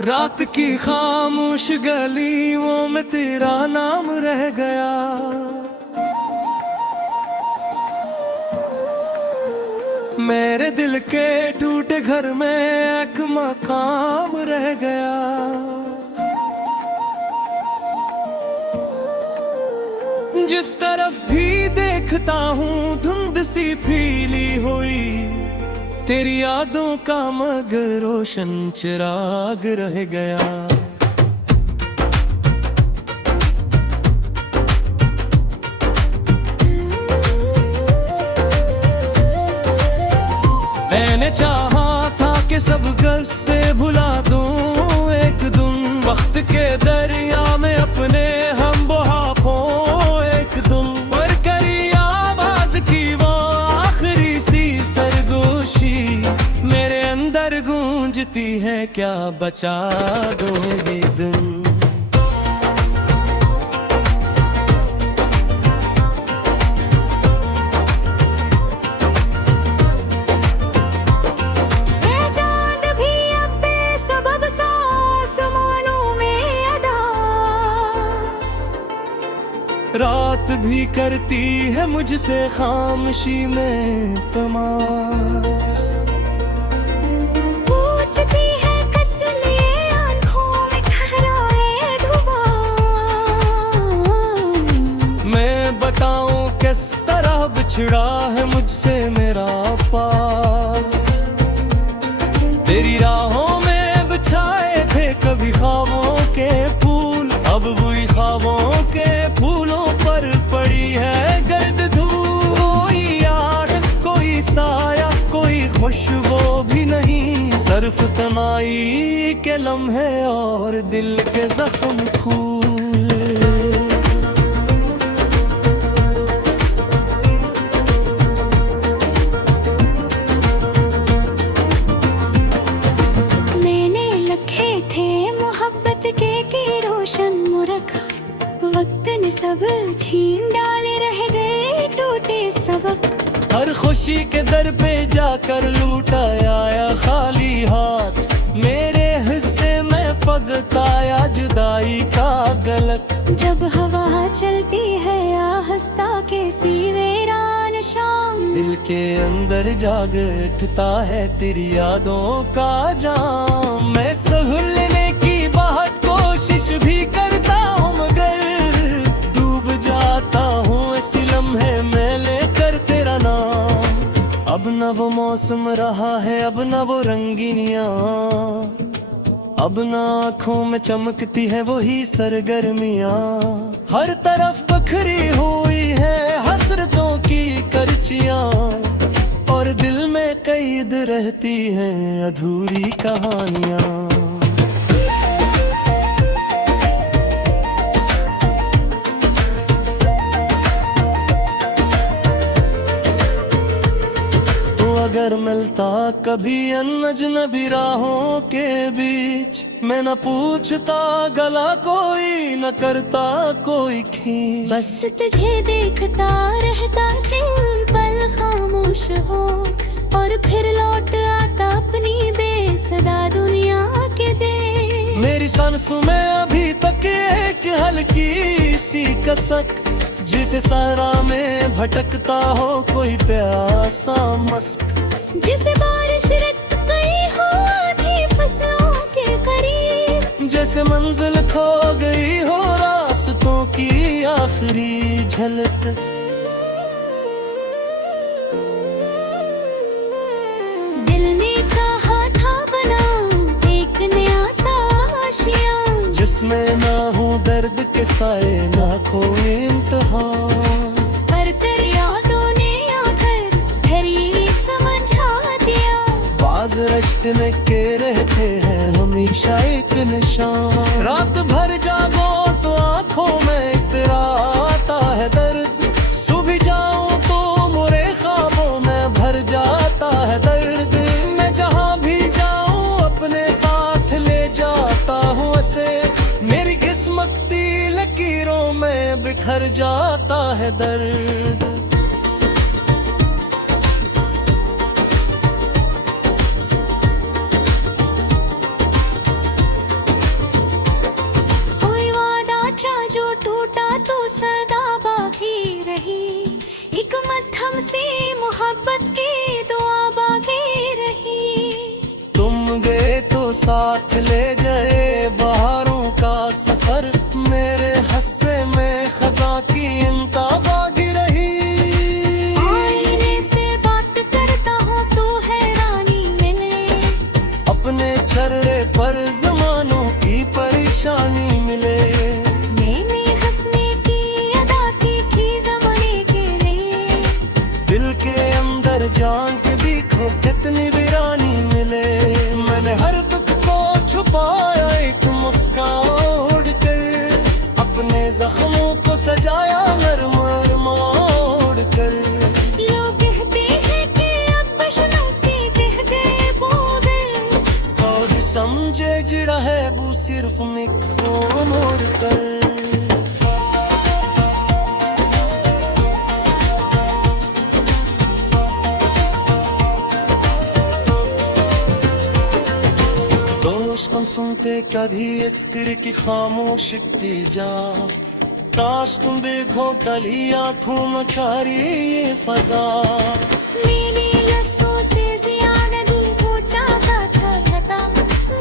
रात की खामोश गलियों में तेरा नाम रह गया। मेरे दिल के टूटे घर में एक मकाम रह गया। जिस तरफ भी देखता हूँ धुंध सी फीली हुई, तेरी यादों का मगर रोशन चिराग रह गया। मैंने चाहा था कि सब गस से भुला दूं एक दिन, वक्त के दरिया में अपने हम बहापों एक दिन, पर करी आवाज की वो आखिरी सी सरगोशी मेरे अंदर गूंजती है, क्या बचा दो ये दिन। रात भी करती है मुझसे खामोशी में तमाश, पूछती है किस लिए आंखों में ठहराए धुआं। मैं बताऊं किस तरह बिछड़ा है मुझसे मेरा पास। तेरी राहों में बिछाए थे कभी ख्वाबों के फूल, अब वही ख्वाबों के फूलों पर पड़ी है गर्द धूल। कोई याद कोई साया कोई खुशबू भी नहीं, सिर्फ तन्हाई के लम्हे और दिल के जख्म फूल। वक्त ने सब छीन डाले, रह गए टूटे सबक। हर खुशी के दर पे जाकर लूटा आया खाली हाथ, मेरे हिस्से में फकत आया जुदाई का गलत। जब हवा चलती है आहस्ता के सी वीरान शाम, दिल के अंदर जाग उठता है तेरी यादों का जाम। मैं सहलने की बहुत कोशिश भी करता हूँ मगर डूब जाता हूँ इसी लम्हे में लेकर तेरा नाम। अब न वो मौसम रहा है अब न वो रंगीनियाँ, अब न आँखों में चमकती है वही सरगर्मियाँ। हर तरफ बखरी हुई है हसरतों की करचियाँ, और दिल में कैद रहती हैं अधूरी कहानियाँ। अगर मिलता कभी अनजनबी राहों के बीच, मैं न पूछता गला कोई न करता कोई खींच। बस तुझे देखता रहता दिल पल खामोश हो, और फिर लौट आता अपनी बेसदा दुनिया के दे। मेरी सांसों में अभी तक एक हल्की सी कसक, जिसे सारा में भटकता हो कोई प्यासा मस्क। जिसे बारिश रट गई हो आधी फसलों के करीब, जैसे मंजिल खो गई हो रास्तों की आखिरी झलक। दिल ने कहा था बना एक नया सा आशिया, जिसमें ना हो दर्द के साए ना कोई इम्तिहान। पर तेरी यादों ने आकर फिर ये समझा दिया, बाज रिश्ते में के रहते हैं हमेशा एक निशान। रात भर जागो तो आंखों में तेरा आता है दर्द, सुबह जाऊं तो मोरे ख्वाबों में भर जाता है दर्द। मैं जहां भी जाऊं अपने साथ ले जाता हूँ ऐसे, मेरी किस्मत की लकीरों में बिखर जाता है दर्द। साथ ले जाए बहारों का सफर, मेरे हस्से में खजा की इंता बागी रही। आईने से बात करता हूँ तू हैरानी मिले, अपने चेहरे पर जमानों की परेशानी मिले। मैंने हंसने की अदा सीखी ज़माने के लिए, दिल के अंदर जान के देखो कितनी वीरानी मिले। मैंने हर दुख को छुपाया एक मुस्कान कर, अपने जख्मों को सजाया नरम मोड़ कर। लोग कहते हैं कि अब बशनासी कह गए बोले, और समझे जिड़ा है वो सिर्फ मिक्सो मोड़ कर। कौन सुनते कभी इस दिल की खामोश जा, काश तुम देखो कल ही आंखों में खारी ये फजा। मेरी लफ्ज़ों से ज़ियादा दिल को चाहता था घटा,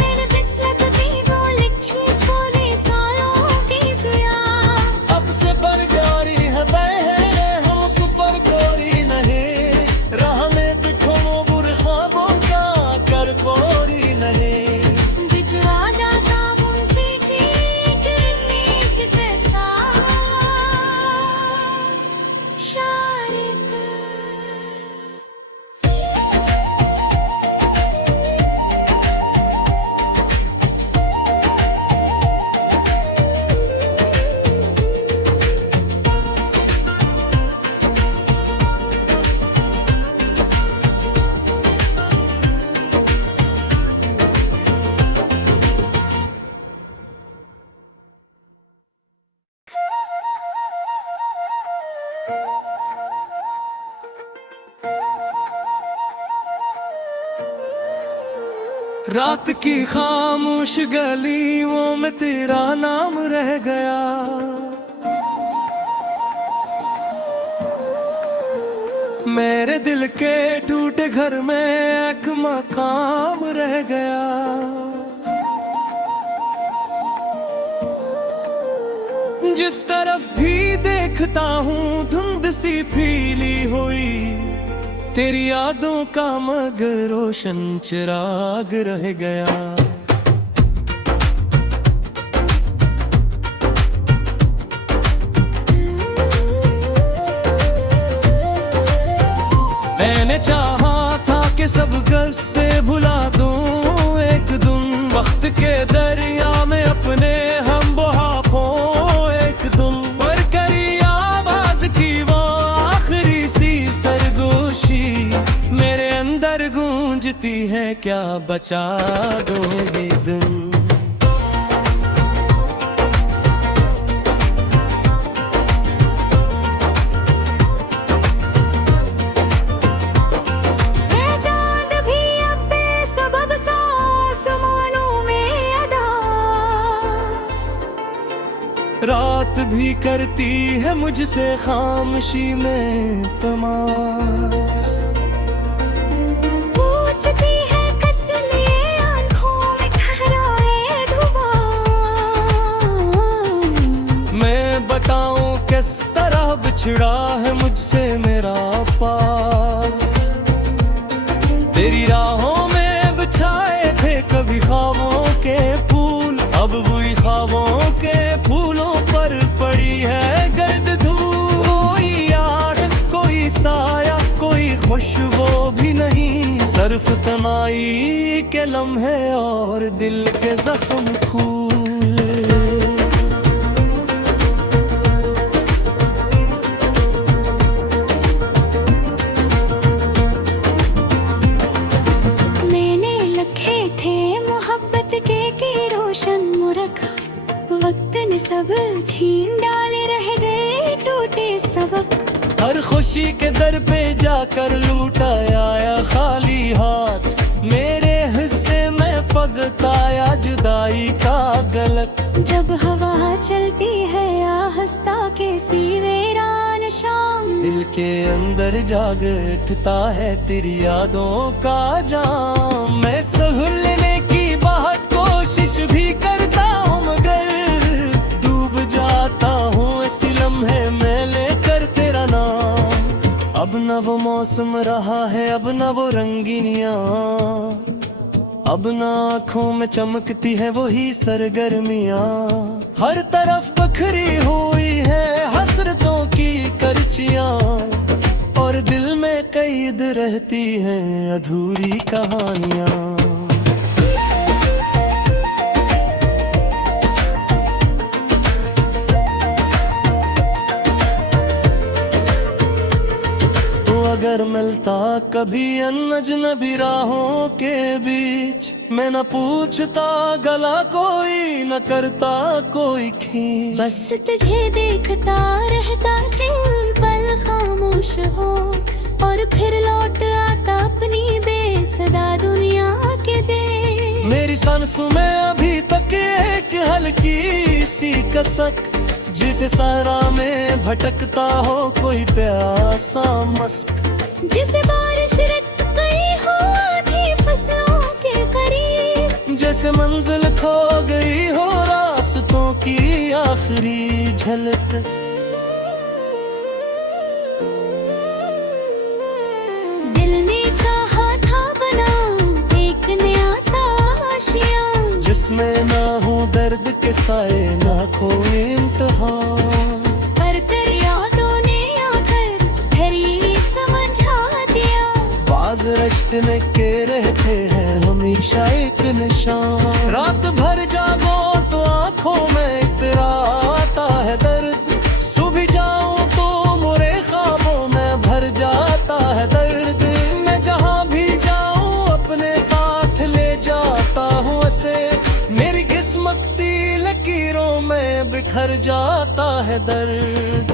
मेरे बिस्लत थी वो लिखी खोली सालों की ज़िया। अब से बरगारी है बहरे हम सफर कोरी नहीं, राह में बिखो बुर ख्वाबों का कर कोरी नहीं। रात की खामोश गलियों में तेरा नाम रह गया, मेरे दिल के टूटे घर में एक मकाम रह गया। जिस तरफ भी देखता हूँ धुंध सी फीली हुई, तेरी यादों का मगर रोशन चिराग रह गया। मैंने चाहा था कि सब गस से भुला दूं एक दिन, वक्त के दरिया में अपने हम बहाओं एक दिन। पर करी आवाज की वो आखिरी सी सरगोशी, मेरे अंदर गूंजती है क्या बचा दो ये दिन। रात भी करती है मुझसे खामोशी में तमाश, पूछती है किस लिए आंखों में ठहराए धुआं। मैं बताऊं किस तरह बिछड़ा है मुझसे मेरा पास। तेरी राहों में बिछाए थे कभी ख्वाबों के फूल, अब वही ख्वाबों के फूलों पर पड़ी है गर्द धूल। कोई याद कोई साया कोई खुशबू भी नहीं, सिर्फ तन्हाई के लम्हे और दिल के जख्म फूल। मैंने लिखे थे मोहब्बत के रोशन मुरख, वक्त ने सब छीन डाले रह गए टूटे सबक। हर खुशी के दर पे जाकर लूटा आया खाली हाथ, मेरे हिस्से में फगताया जुदाई का गलत। जब हवा चलती है आहस्ता के सीवेरान शाम, दिल के अंदर जाग उठता है तेरी यादों का जाम। मैं सह लेने की बात को कोशिश भी करता हूँ मगर डूब जाता हूँ इसी लम्हे में लेकर तेरा नाम। अब न वो मौसम रहा है, अब न वो रंगीनियाँ, अब न आँखों में चमकती है वही सरगर्मियाँ। हर तरफ बखरी हुई है हसरतों की करचियाँ और दिल में कैद रहती हैं अधूरी कहानियाँ। अगर मिलता कभी अजनबी राहों के बीच, मैं न पूछता गला कोई, न करता कोई खींच। बस तुझे देखता रहता दिल पल खामोश हो और फिर लौट आता अपनी बेसदा दुनिया के दे। मेरी सांसों में अभी तक एक हल्की सी कसक, जिसे सहरा में भटकता हो कोई प्यासा मस्क। जिसे बारिश रट गई हो आधी फसलों के करीब, जैसे मंजिल खो गई हो रास्तों की आखिरी झलक। दिल ने चाहा था बनाऊं एक नया सा आशिया, जिसमें ना हो दर्द के साए ना कोई इम्तिहान। पर तेरी यादों ने आकर फिर ये समझा दिया, बाज रिश्ते में के रहते हैं हमेशा एक निशान। रात भर जागो तो आंखों में तेरा आता है दर्द, सुबह जाऊं तो मोरे ख्वाबों में भर जाता है दर्द। मैं जहां भी जाऊं अपने साथ ले जाता हूं ऐसे, मेरी किस्मत की लकीरों में बिखर जाता है दर्द।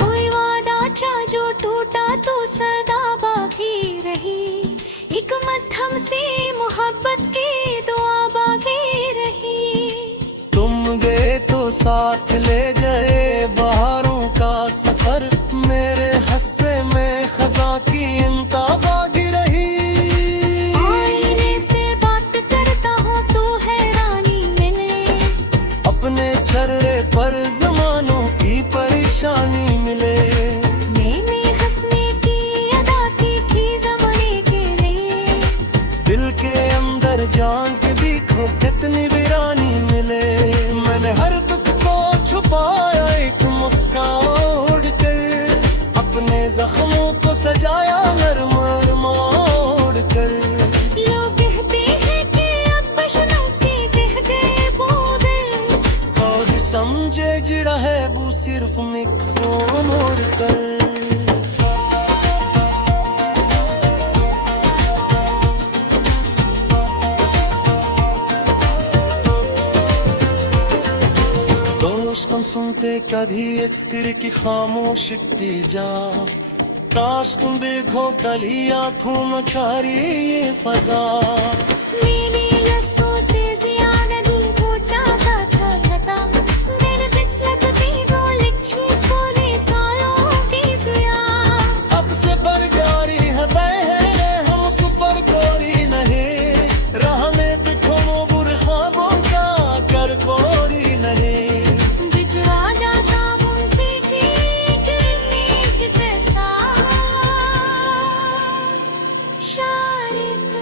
कोई वादा था जो टूटा तो सदा बाकी रही, एक मध्यम सी मोहब्बत की दुआ बाकी रही। तुम गए तो साथ ले गए बहारों का सफर, मेरे हस्से में खजा की इंता बागी रही। आईने से बात करता हूँ तो हैरानी मिले, अपने चेहरे पर जमानों की परेशानी मिले। मैंने हंसने की अदा सीखी ज़माने के लिए, दिल के अंदर जान के देखो कितनी वीरानी मिले। मैंने हर दुख को छुपाया एक मुस्कान कर, अपने जख्मों को सजाया नरम मोड़ कर। लोग कहते हैं कि अब बशनों से बह गए बूंदे, और समझे जिड़ा है वो सिर्फ मिक्सों मोड़ कर। दोस्त तुम सुनते कभी इस दिल की खामोश जा, काश तुम देखो कली आंखों में खारी ये फजा। मेरी लफ्ज़ों से ज़्यादा दिल को चाहता था खता, मैंने बिस्लत दी वो लिखी खोले सालों की ज़िया। अब से बरगारी है बहरे हम सफर कोरी नहीं, राह में बिखो बुर ख्वाबों का कर कोरी नहीं। बिजवा जाता मुझे ठीक नीक पैसा शायद।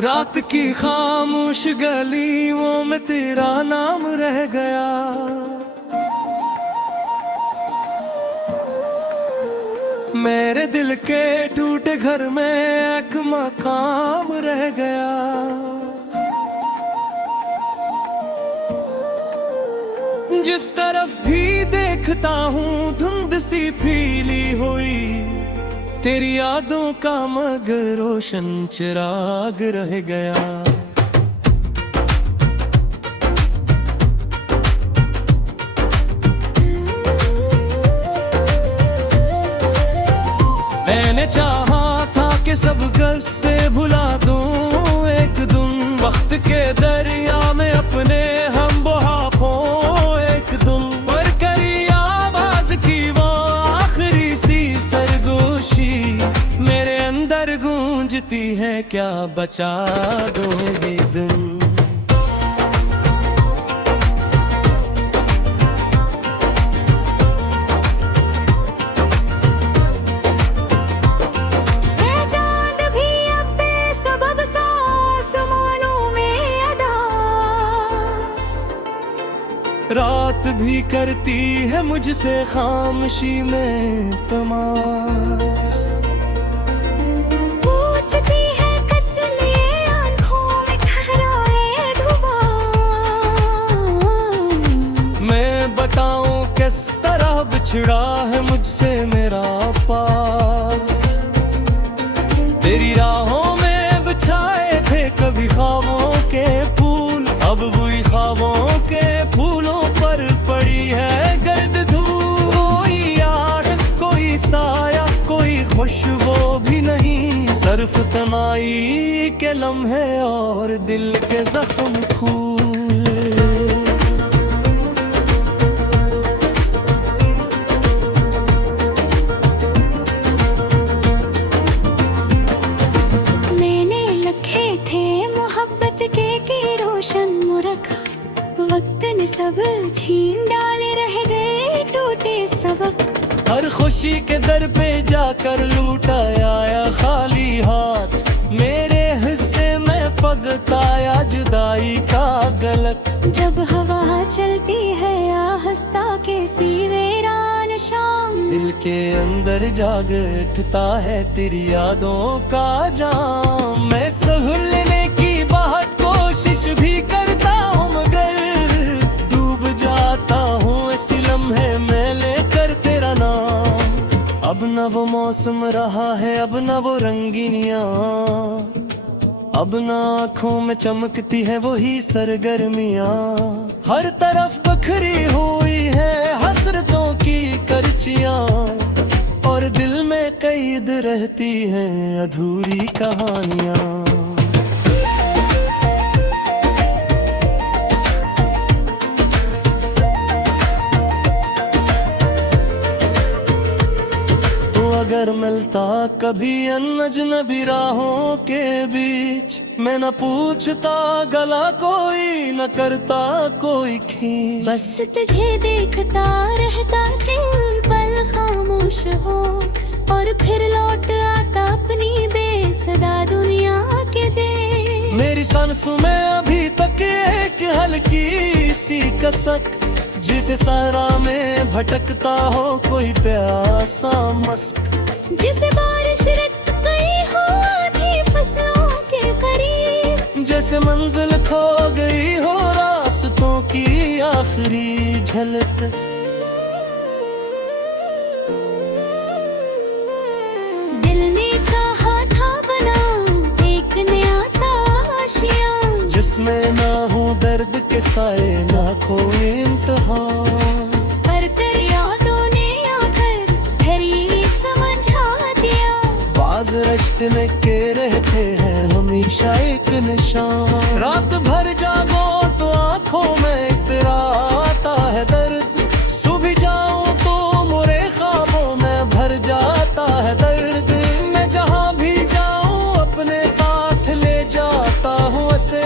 रात की खामोश गलियों में तेरा नाम रह गया, मेरे दिल के टूटे घर में एक मकाम रह गया। जिस तरफ भी देखता हूँ धुंध सी फीली हुई, तेरी यादों का मगर रोशन चिराग रह गया। मैंने चाहा था कि सब गज से भुला दूं एक दिन, वक्त के दरिया में अपने हम बहापों एक दिन, पर करी आवाज की वो आखिरी सी सरगोशी मेरे अंदर गूंजती है, क्या बचा दूं ये दिन। रात भी करती है मुझसे खामोशी में तमाश, पूछती है किस लिए आंखों में ठहराए धुआं। मैं बताऊं किस तरह बिछड़ा है मुझसे मेरा पास, तेरी राहों में बिछाए थे कभी ख्वाबों के फूल, अब वही ख्वाबों के फूलों पर पड़ी है गर्द धूल। कोई याद कोई साया कोई खुशबू भी नहीं, सिर्फ तन्हाई के लम्हे और दिल के जख्म फूल। मैंने लिखे थे मोहब्बत के रोशन मुरख, वक्त ने सब छीन डाले रह गए टूटे सबक। हर खुशी के दर पे जाकर लूटा आया खाली हाथ, मेरे हिस्से में फकत आया जुदाई का गलत। जब हवा चलती है आहस्ता के सी वीरान शाम, दिल के अंदर जाग उठता है तेरी यादों का जाम। मैं सह लेने की बहुत कोशिश भी करता हूँ मगर डूब जाता हूँ इसी लम्हे में लेकर तेरा नाम। अब न वो मौसम रहा है अब न वो रंगीनियाँ, अब न आँखों में चमकती है वही सरगर्मियाँ। हर तरफ बखरी हुई है हसरतों की करचियाँ, और दिल में कैद रहती हैं अधूरी कहानियाँ। अगर मिलता कभी अनजनबी राहों के बीच, मैं न पूछता गला कोई न करता कोई खींच। बस तुझे देखता रहता दिल पल खामोश हो, और फिर लौट आता अपनी बेसदा दुनिया के दे। मेरी सांसों में अभी तक एक हल्की सी कसक, जिसे सारा में भटकता हो कोई प्यासा मस्क। जिसे बारिश रट गई हो आधी फसलों के करीब, जैसे मंजिल खो गई हो रास्तों की आखिरी झलक। दिल ने चाहा था बनाऊं एक नया सा आशिया, जिसमें ना हो दर्द के साए ना कोई इंतहा। पर तेरी यादों ने आकर फिर ये समझा दिया, बाज रिश्ते में के रहते हैं हमेशा एक निशान। रात भर जागो तो आंखों में तेरा आता है दर्द, सुबह जाऊं तो मोरे ख्वाबों में भर जाता है दर्द। मैं जहां भी जाऊं अपने साथ ले जाता हूँ उसे,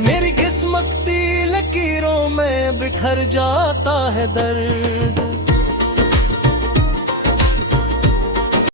मेरी किस्मत की लकीरों में बिखर जाता है दर्द।